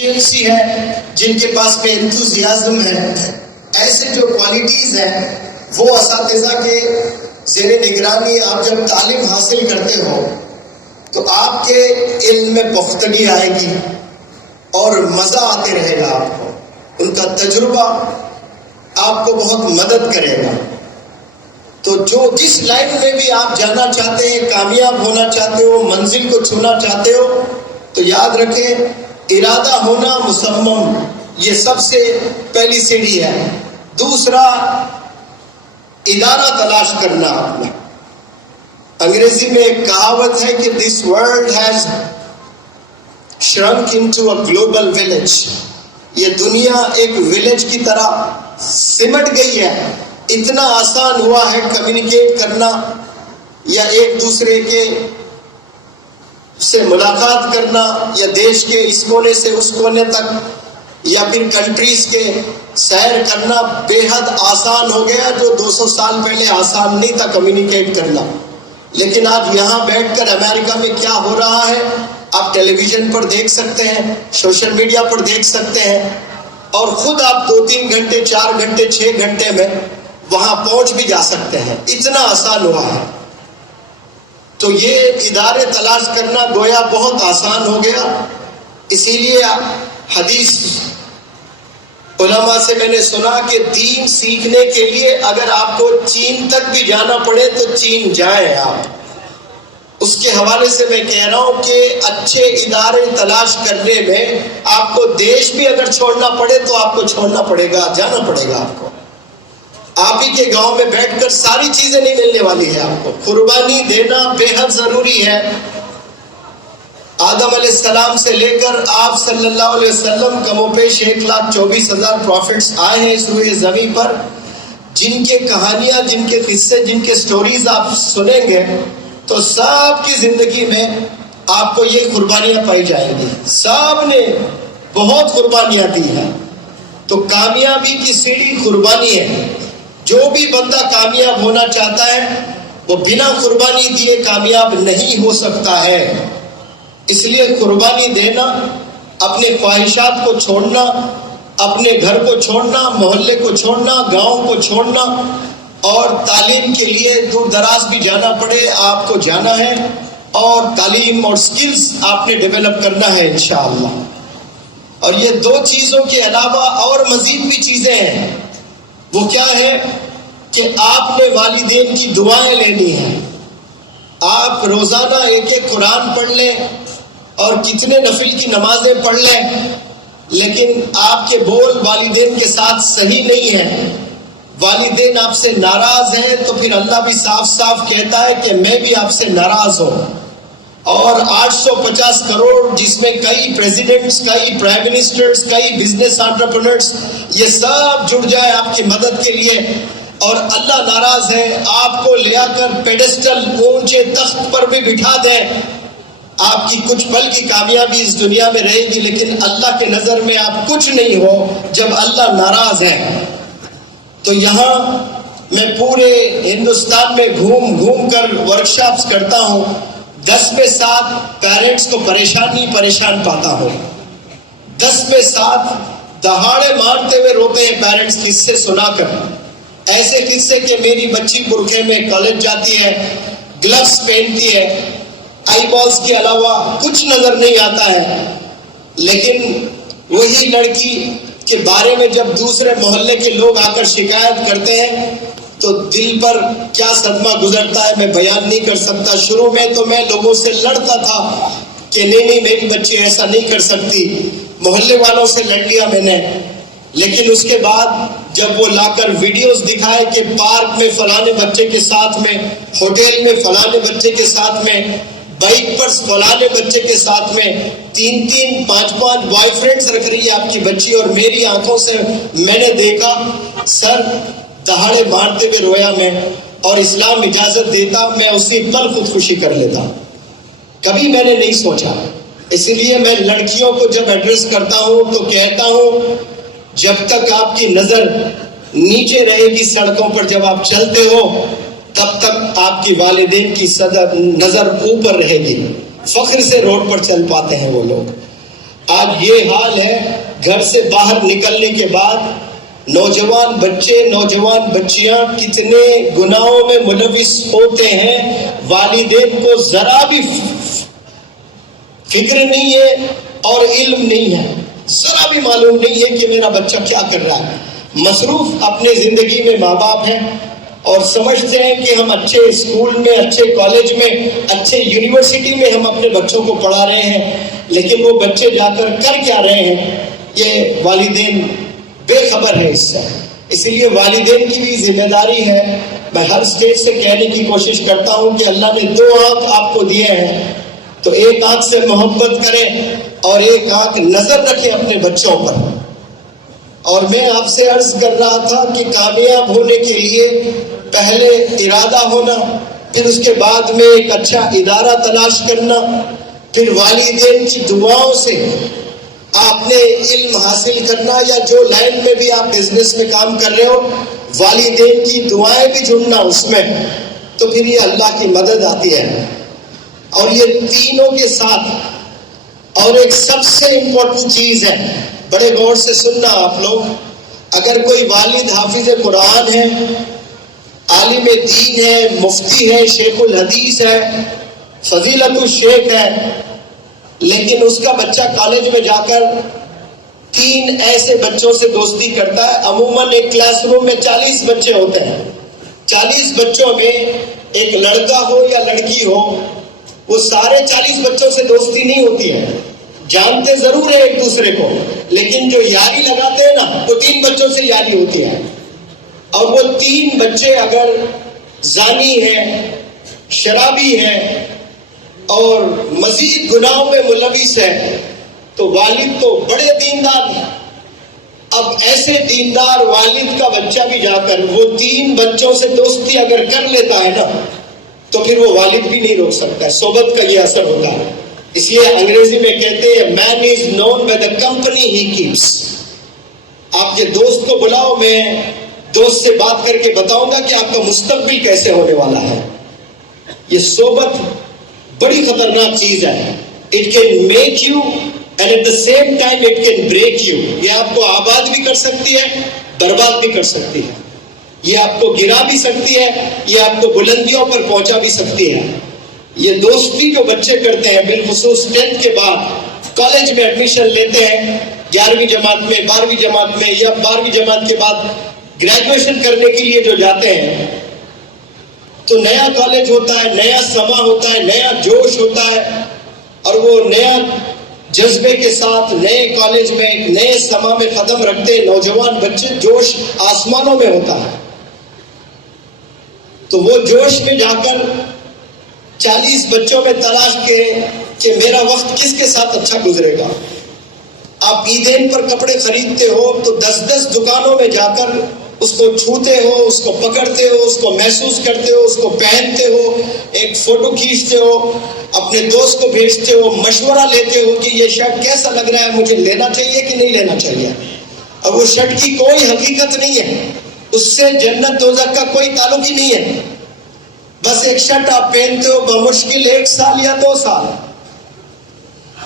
Agency ہے جن کے پاس میں انتھوزیازم ہے، ایسے جو کوالٹیز ہیں وہ اساتذہ کے زیر نگرانی آپ جب تعلیم حاصل کرتے ہو تو آپ کے علم میں پختگی آئے گی اور مزہ آتے رہے گا آپ کو. ان کا تجربہ آپ کو بہت مدد کرے گا. تو جو جس لائن میں بھی آپ جانا چاہتے ہیں، کامیاب ہونا چاہتے ہو، منزل کو چھونا چاہتے ہو، تو یاد رکھیں ارادہ ہونا مصمم، یہ سب سے پہلی سیڑھی ہے. دوسرا ادارہ تلاش کرنا اپنا. انگریزی میں ایک کہاوت ہے کہ this world has shrink into a global village. یہ دنیا ایک ولیج کی طرح سمٹ گئی ہے. اتنا آسان ہوا ہے کمیونیکیٹ کرنا یا ایک دوسرے کے سے ملاقات کرنا یا دیش کے اس کونے سے اس کونے تک یا پھر کنٹریز کے سیر کرنا بے حد آسان ہو گیا، جو 200 سال پہلے آسان نہیں تھا کمیونیکیٹ کرنا. لیکن آپ یہاں بیٹھ کر امریکہ میں کیا ہو رہا ہے آپ ٹیلی ویژن پر دیکھ سکتے ہیں، سوشل میڈیا پر دیکھ سکتے ہیں، اور خود آپ 2-3 گھنٹے 4 گھنٹے 6 گھنٹے میں وہاں پہنچ بھی جا سکتے ہیں. اتنا آسان ہوا ہے. تو یہ ادارے تلاش کرنا گویا بہت آسان ہو گیا. اسی لیے حدیث علماء سے میں نے سنا کہ دین سیکھنے کے لیے اگر آپ کو چین تک بھی جانا پڑے تو چین جائیں آپ. اس کے حوالے سے میں کہہ رہا ہوں کہ اچھے ادارے تلاش کرنے میں آپ کو دیش بھی اگر چھوڑنا پڑے تو آپ کو چھوڑنا پڑے گا، جانا پڑے گا آپ کو. آپ ہی کے گاؤں میں بیٹھ کر ساری چیزیں نہیں ملنے والی ہے آپ کو. قربانی دینا بے حد ضروری ہے. آدم علیہ السلام سے لے کر آپ صلی اللہ علیہ وسلم کم و بیش 1,24,000 پروفٹس آئے ہیں اس روئے زمین پر، جن کے کہانیاں، جن کے قصے، جن کے سٹوریز آپ سنیں گے تو سب کی زندگی میں آپ کو یہ قربانیاں پائی جائیں گی. سب نے بہت قربانیاں دی ہیں. تو کامیابی کی سیڑھی قربانی ہے. جو بھی بندہ کامیاب ہونا چاہتا ہے وہ بنا قربانی دیے کامیاب نہیں ہو سکتا ہے. اس لیے قربانی دینا، اپنے خواہشات کو چھوڑنا، اپنے گھر کو چھوڑنا، محلے کو چھوڑنا، گاؤں کو چھوڑنا، اور تعلیم کے لیے دور دراز بھی جانا پڑے آپ کو جانا ہے، اور تعلیم اور سکلز آپ نے ڈیولپ کرنا ہے انشاءاللہ. اور یہ 2 چیزوں کے علاوہ اور مزید بھی چیزیں ہیں. وہ کیا ہے کہ آپ نے والدین کی دعائیں لینی ہیں. آپ روزانہ ایک قرآن پڑھ لیں اور کتنے نفل کی نمازیں پڑھ لیں، لیکن آپ کے بول والدین کے ساتھ صحیح نہیں ہیں، والدین آپ سے ناراض ہیں، تو پھر اللہ بھی صاف صاف کہتا ہے کہ میں بھی آپ سے ناراض ہوں. اور 850 کروڑ جس میں کئی پریزیڈنٹس، کئی پرائم منسٹرز، کئی بزنس انٹرپرینرز، یہ سب جڑ جائے آپ کی مدد کے لیے، اور اللہ ناراض ہے، آپ کو لے آ کر پیڈسٹل اونچے تخت پر بھی بٹھا دیں، آپ کی کچھ پل کی کامیابی اس دنیا میں رہے گی، لیکن اللہ کے نظر میں آپ کچھ نہیں ہو جب اللہ ناراض ہے. تو یہاں میں پورے ہندوستان میں گھوم گھوم کر ورکشاپس کرتا ہوں. 10 میں 7 پیرنٹس کو پریشان پاتا ہوں. 10 میں 7 دہاڑے مارتے ہوئے روتے ہیں پیرنٹس قصے سنا کر. ایسے قصے کہ میری بچی برقعے میں کالج جاتی ہے، گلوز پہنتی ہے، آئی بالز کے علاوہ کچھ نظر نہیں آتا ہے، لیکن وہی لڑکی کے بارے میں جب دوسرے محلے کے لوگ آ کر شکایت کرتے ہیں تو دل پر کیا صدمہ گزرتا ہے میں بیان نہیں کر سکتا. شروع میں تو میں لوگوں سے لڑتا تھا کہ نہیں میری بچی ایسا نہیں کر سکتی، محلے والوں سے لڑ لیا میں نے. لیکن اس کے بعد جب وہ لا کر ویڈیوز دکھائے کہ پارک میں فلانے بچے کے ساتھ میں، ہوٹل میں فلانے بچے کے ساتھ میں، بائک پر فلانے بچے کے ساتھ میں 3-3 5-5 بوائے فرینڈز رکھ رہی ہے آپ کی بچی، اور میری آنکھوں سے میں نے دیکھا، سر دہاڑے مارتے ہوئے رویا میں. اور اسلام اجازت دیتا میں اسی پل خودکشی کر لیتا. کبھی میں نے نہیں سوچا. اسی لیے میں لڑکیوں کو جب ایڈریس کرتا ہوں تو کہتا ہوں جب تک آپ کی نظر نیچے رہے گی سڑکوں پر، جب آپ چلتے ہو تب تک آپ کی والدین کی نظر اوپر رہے گی. فخر سے روڈ پر چل پاتے ہیں وہ لوگ. آج یہ حال ہے، گھر سے باہر نکلنے کے بعد نوجوان بچے نوجوان بچیاں کتنے گناہوں میں ملوث ہوتے ہیں، والدین کو ذرا بھی فکر نہیں ہے اور علم نہیں ہے، ذرا بھی معلوم نہیں ہے کہ میرا بچہ کیا کر رہا ہے۔ مصروف اپنے زندگی میں ماں باپ ہیں اور سمجھتے ہیں کہ ہم اچھے اسکول میں، اچھے کالج میں، اچھے یونیورسٹی میں ہم اپنے بچوں کو پڑھا رہے ہیں، لیکن وہ بچے جا کر کیا رہے ہیں یہ والدین بے خبر ہے اس سے۔ اسی لیے والدین کی بھی ذمہ داری ہے۔ میں ہر اسٹیج سے کہنے کی کوشش کرتا ہوں کہ اللہ نے 2 آنکھ آپ کو دیے ہیں، تو ایک آنکھ سے محبت کریں اور ایک آنکھ نظر رکھیں اپنے بچوں پر۔ اور میں آپ سے عرض کر رہا تھا کہ کامیاب ہونے کے لیے پہلے ارادہ ہونا، پھر اس کے بعد میں ایک اچھا ادارہ تلاش کرنا، پھر والدین کی دعاؤں سے آپ نے علم حاصل کرنا، یا جو لائن میں بھی آپ بزنس میں کام کر رہے ہو والدین کی دعائیں بھی جڑنا اس میں، تو پھر یہ اللہ کی مدد آتی ہے۔ اور یہ تینوں کے ساتھ اور ایک سب سے امپورٹنٹ چیز ہے، بڑے غور سے سننا آپ لوگ، اگر کوئی والد حافظ قرآن ہے، عالم دین ہے، مفتی ہے، شیخ الحدیث ہے، فضیلت الشیخ ہے، لیکن اس کا بچہ کالج میں جا کر 3 ایسے بچوں سے دوستی کرتا ہے، عموماً ایک کلاس روم میں 40 بچے ہوتے ہیں، 40 بچوں میں ایک لڑکا ہو یا لڑکی ہو، وہ سارے 40 بچوں سے دوستی نہیں ہوتی ہے، جانتے ضرور ہے ایک دوسرے کو، لیکن جو یاری لگاتے ہیں نا وہ 3 بچوں سے یاری ہوتی ہے۔ اور وہ 3 بچے اگر زانی ہیں، شرابی ہیں اور مزید گناہوں میں ملوث ہے تو والد تو بڑے دیندار ہیں، اب ایسے دیندار والد کا بچہ بھی جا کر وہ 3 بچوں سے دوستی اگر کر لیتا ہے نا تو پھر وہ والد بھی نہیں روک سکتا ہے، صحبت کا یہ اثر ہوتا ہے۔ اس لیے انگریزی میں کہتے ہیں man is known by the company he keeps. آپ کے دوست کو بلاؤ، میں دوست سے بات کر کے بتاؤں گا کہ آپ کا مستقبل کیسے ہونے والا ہے۔ یہ صحبت بڑی خطرناک چیز ہے، it can make you and at the same time it can break you. یہ آپ کو آباد بھی کر سکتی ہے، برباد بھی کر سکتی ہے، یہ آپ کو گرا بھی سکتی ہے، یہ آپ کو بلندیوں پر پہنچا بھی سکتی ہے۔ یہ دوستی جو بچے کرتے ہیں، بالخصوص 10th کے بعد کالج میں ایڈمیشن لیتے ہیں، 11ویں جماعت میں، 12ویں جماعت میں، یا 12ویں جماعت کے بعد گریجویشن کرنے کے لیے جو جاتے ہیں، تو نیا کالج ہوتا ہے، نیا سما ہوتا ہے، نیا جوش ہوتا ہے، اور وہ نیا جذبے کے ساتھ نئے کالج میں ایک نئے سما میں قدم رکھتے نوجوان بچے، جوش آسمانوں میں ہوتا ہے۔ تو وہ جوش میں جا کر 40 بچوں میں تلاش کریں کہ میرا وقت کس کے ساتھ اچھا گزرے گا۔ آپ عیدین پر کپڑے خریدتے ہو تو 10 دکانوں میں جا کر اس کو چھوتے ہو، اس کو پکڑتے ہو، اس کو محسوس کرتے ہو، اس کو پہنتے ہو، ایک فوٹو کھینچتے ہو، اپنے دوست کو بھیجتے ہو، مشورہ لیتے ہو کہ یہ شرٹ کیسا لگ رہا ہے، مجھے لینا چاہیے کہ نہیں لینا چاہیے۔ اور وہ شرٹ کی کوئی حقیقت نہیں ہے، اس سے جنت دوزخ کا کوئی تعلق ہی نہیں ہے، بس ایک شرٹ آپ پہنتے ہو بمشکل 1 سال یا 2 سال،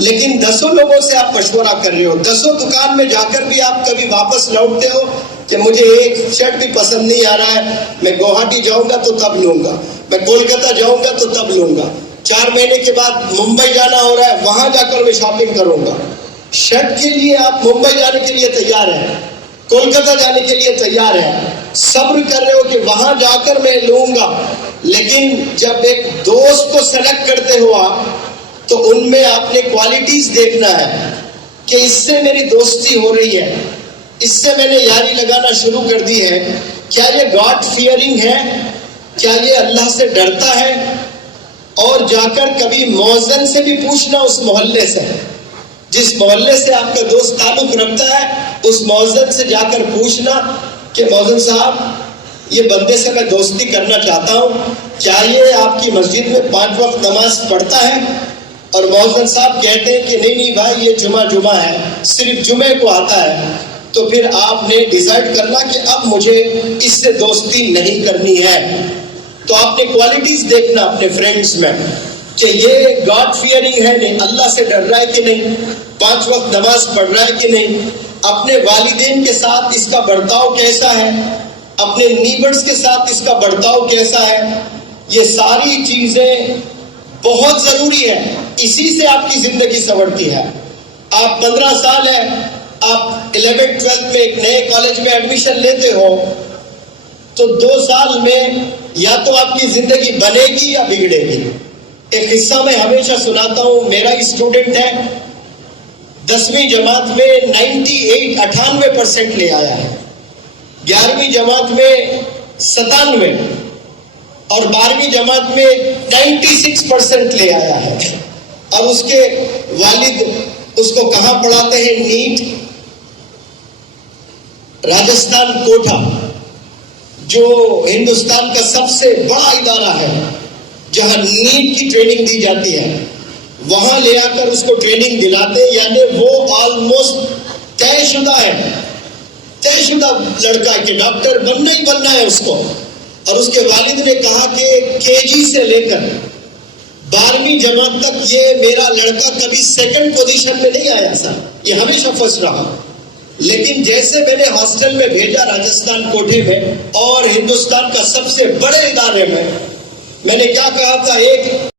لیکن 10 لوگوں سے آپ مشورہ کر رہے ہو، 10 دکان میں جا کر بھی آپ کبھی واپس لوٹتے ہو کہ مجھے ایک شرٹ بھی پسند نہیں آ رہا ہے، میں گوہاٹی جاؤں گا تو تب لوں گا، میں کولکتہ جاؤں گا تو تب لوں گا، 4 مہینے کے بعد ممبئی جانا ہو رہا ہے، وہاں جا کر میں شاپنگ کروں گا۔ شرٹ کے لیے آپ ممبئی جانے کے لیے تیار ہیں، کولکتہ جانے کے لیے تیار ہیں، صبر کر رہے ہو کہ وہاں جا کر میں لوں گا، لیکن جب ایک دوست کو سلیکٹ کرتے ہو آپ، تو ان میں آپ نے کوالٹیز دیکھنا ہے کہ اس سے میری دوستی ہو رہی ہے، اس سے میں نے یاری لگانا شروع کر دی ہے، کیا یہ گاڈ فیئرنگ ہے، کیا یہ اللہ سے ڈرتا ہے، اور جا کر کبھی مؤذن سے بھی پوچھنا، اس محلے سے، جس محلے سے آپ کا دوست تعلق رکھتا ہے، اس مؤذن سے جا کر پوچھنا کہ مؤذن صاحب یہ بندے سے میں دوستی کرنا چاہتا ہوں، کیا یہ آپ کی مسجد میں 5 وقت نماز پڑھتا ہے؟ اور مؤذن صاحب کہتے ہیں کہ نہیں بھائی یہ جمعہ ہے، صرف جمعے کو آتا ہے، تو پھر آپ نے ڈیسائیڈ کرنا کہ اب مجھے اس سے دوستی نہیں کرنی ہے۔ تو آپ نے کوالٹیز دیکھنا اپنے فرینڈز میں، کہ یہ گاڈ فیئرنگ ہے نہیں, اللہ سے ڈر رہا ہے کہ نہیں, 5 وقت نماز پڑھ رہا ہے کہ نہیں, اپنے والدین کے ساتھ اس کا برتاؤ کیسا ہے, اپنے نیبرز کے ساتھ اس کا برتاؤ کیسا ہے. یہ ساری چیزیں بہت ضروری ہے, اسی سے آپ کی زندگی سنورتی ہے. آپ 15 سال ہے, آپ 11-12 میں ایک نئے کالج میں ایڈمیشن لیتے ہو تو 2 سال میں یا تو آپ کی زندگی بنے گی یا بگڑے گی. ایک قصہ میں ہمیشہ سناتا ہوں, میرا ہی اسٹوڈنٹ ہے, 10ویں جماعت میں 98% لے آیا ہے, 11ویں جماعت میں 97 اور 12ویں جماعت میں 96% لے آیا ہے. اور اس کے والد اس کو کہاں پڑھاتے ہیں, نیٹ راجستھان کوٹا, جو ہندوستان کا سب سے بڑا ادارہ ہے جہاں نیٹ کی ٹریننگ دی جاتی ہے, وہاں لے آ کر اس کو ٹریننگ دلاتے. یعنی وہ آلموسٹ طے شدہ ہے, طے شدہ لڑکا ہے کہ ڈاکٹر بننا ہی بننا ہے اس کو. اور اس کے والد نے کہا کہ KG سے لے کر 12ویں جماعت تک یہ میرا لڑکا کبھی 2nd پوزیشن میں نہیں آیا سر, یہ ہمیشہ فرسٹ رہا. لیکن جیسے میں نے ہاسٹل میں بھیجا راجستھان کوٹے میں اور ہندوستان کا سب سے بڑے ادارے میں نے کیا کہا تھا, ایک